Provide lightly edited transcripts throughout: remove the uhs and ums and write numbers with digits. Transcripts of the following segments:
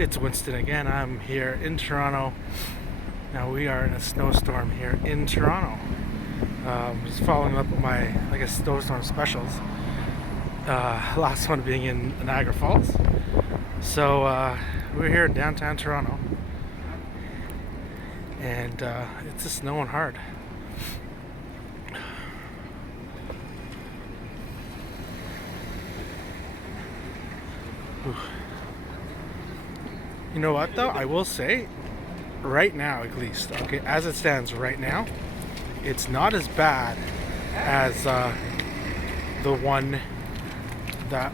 It's Winston again. I'm here in Toronto. Now we are in a snowstorm here in Toronto. Just following up with my, snowstorm specials. Last one being in Niagara Falls. So we're here in downtown Toronto, and it's just snowing hard. Ooh. You know what though? I will say, right now at least, okay, as it stands right now, it's not as bad as the one that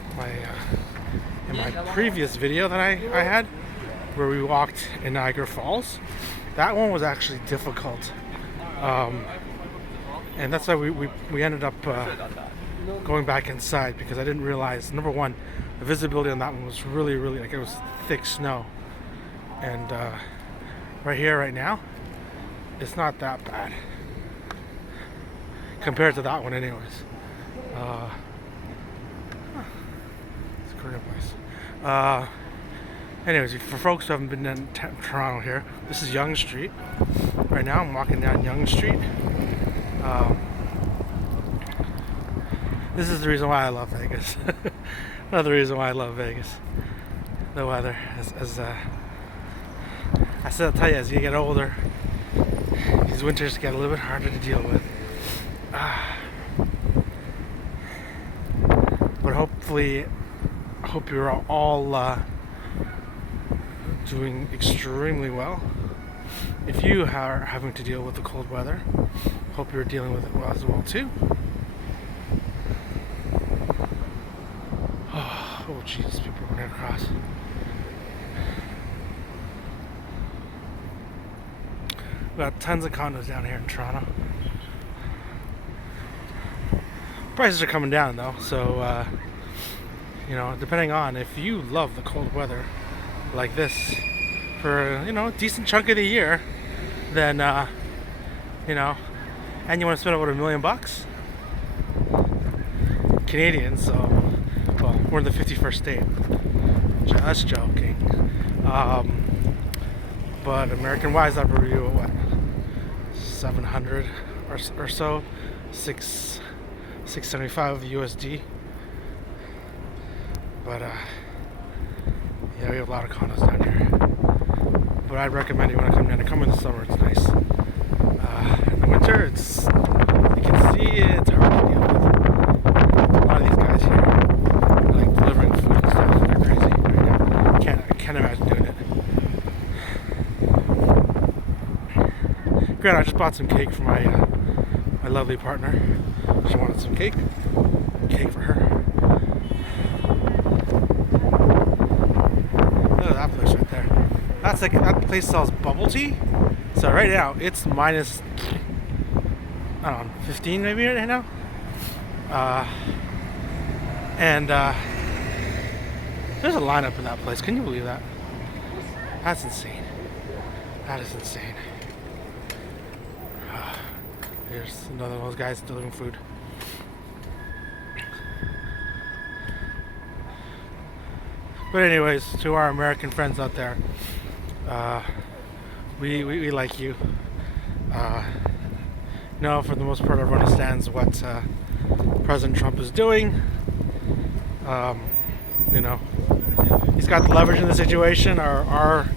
in my previous video that I had, where we walked in Niagara Falls. That one was actually difficult, and that's why we ended up going back inside, because I didn't realize, number one, the visibility on that one was really it was thick snow. And right here, right now, it's not that bad compared to that one, anyways. It's a great place. Anyways, for folks who haven't been in Toronto here, this is Yonge Street. Right now, I'm walking down Yonge Street. This is the reason why I love Vegas. Another reason why I love Vegas. The weather, I still tell you, as you get older, these winters get a little bit harder to deal with. But hopefully, I hope you're all doing extremely well. If you are having to deal with the cold weather, hope you're dealing with it well as well too. Oh Jesus, people are running across. We got tons of condos down here in Toronto. Prices are coming down though, so depending on if you love the cold weather like this for a decent chunk of the year, then and you want to spend about $1 million Canadian, so well, we're in the 51st state. Just joking. But American wise, that would be what, 700 or so, 675 USD. But yeah, we have a lot of condos down here. But I'd recommend you want to come down. To come in the summer, it's nice. In the winter, you can see it's hard to deal with. A lot of these guys here are like delivering food and stuff. They're crazy right now. I can't imagine doing it. Granted, I just bought some cake for my lovely partner. She wanted some cake for her. Look at that place right there. That place sells bubble tea. So right now it's minus, I don't know, 15 maybe right now. And there's a lineup in that place. Can you believe that? That's insane. That is insane. Here's another one of those guys delivering food. But anyways, to our American friends out there, we like you. For the most part, everyone understands what President Trump is doing. He's got the leverage in the situation. Our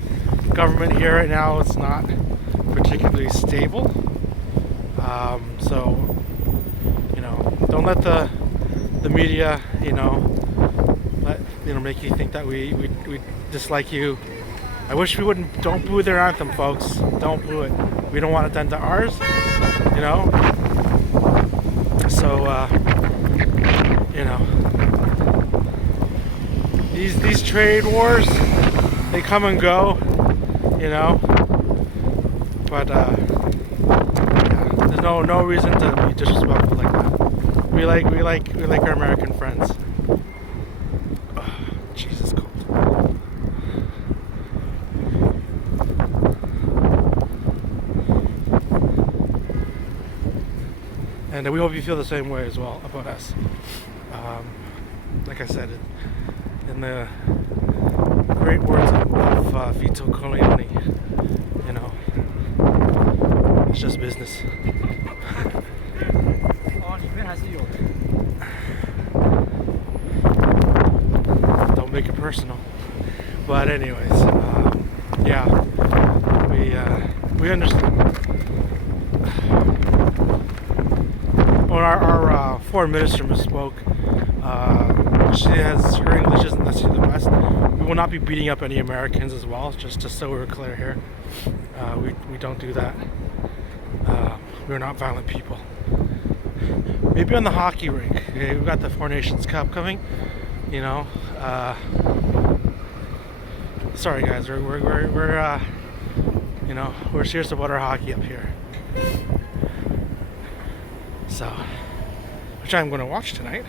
government here right now is not particularly stable. So, don't let the media, make you think that we dislike you. I wish we wouldn't. Don't boo their anthem, folks. Don't boo it. We don't want it done to ours, So, these trade wars, they come and go, But there's no reason to be disrespectful like that. We like our American friends. Jesus, cold. And we hope you feel the same way as well about us. Like I said, in the great words of Vito Corleone. You know, it's just business. 哦，里面还是有的。Don't make it personal. But anyways, yeah, we understand. When our foreign minister misspoke, her English isn't necessarily the best. We will not be beating up any Americans as well, just so we're clear here. We don't do that. We're not violent people. Maybe on the hockey rink. Okay, we've got the Four Nations Cup coming. You know. Sorry guys, we're you know, we're serious about our hockey up here. So, which I'm going to watch tonight.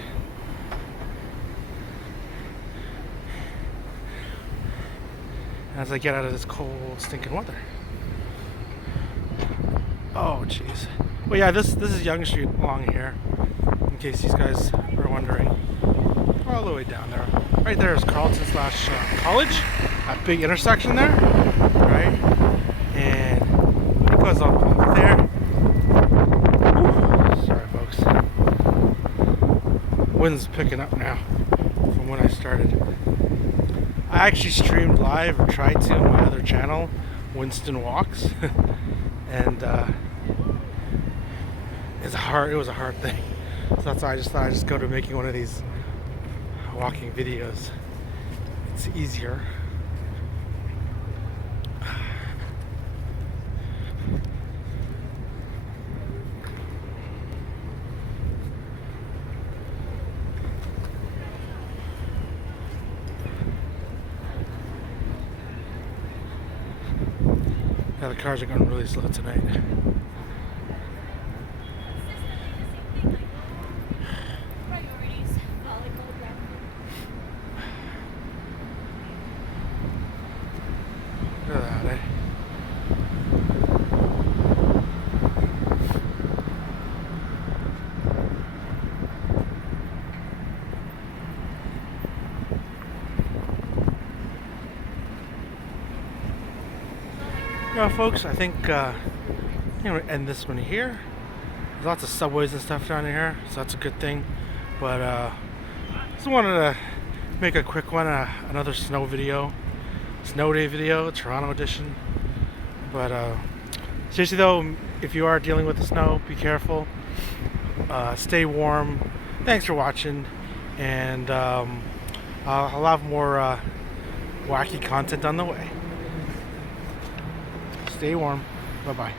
As I get out of this cold, stinking weather. Oh, jeez. Well, yeah, this is Yonge Street along here, in case these guys were wondering. All the way down there. Right there is Carleton / College, that big intersection there, right? And it goes up there. Ooh, sorry, folks. Wind's picking up now from when I started. I actually streamed live, or tried to, on my other channel, Winston Walks, and it was a hard thing. So that's why I just thought I'd just go to making one of these walking videos. It's easier. Yeah, the cars are going really slow tonight. Look at that, eh? Yeah, folks, I think I'm gonna end this one here. There's lots of subways and stuff down here, so that's a good thing. But just wanted to make a quick one, another snow day video, Toronto edition. But seriously though, if you are dealing with the snow, be careful. Stay warm. Thanks for watching, and I'll have more wacky content on the way. Stay warm. Bye bye.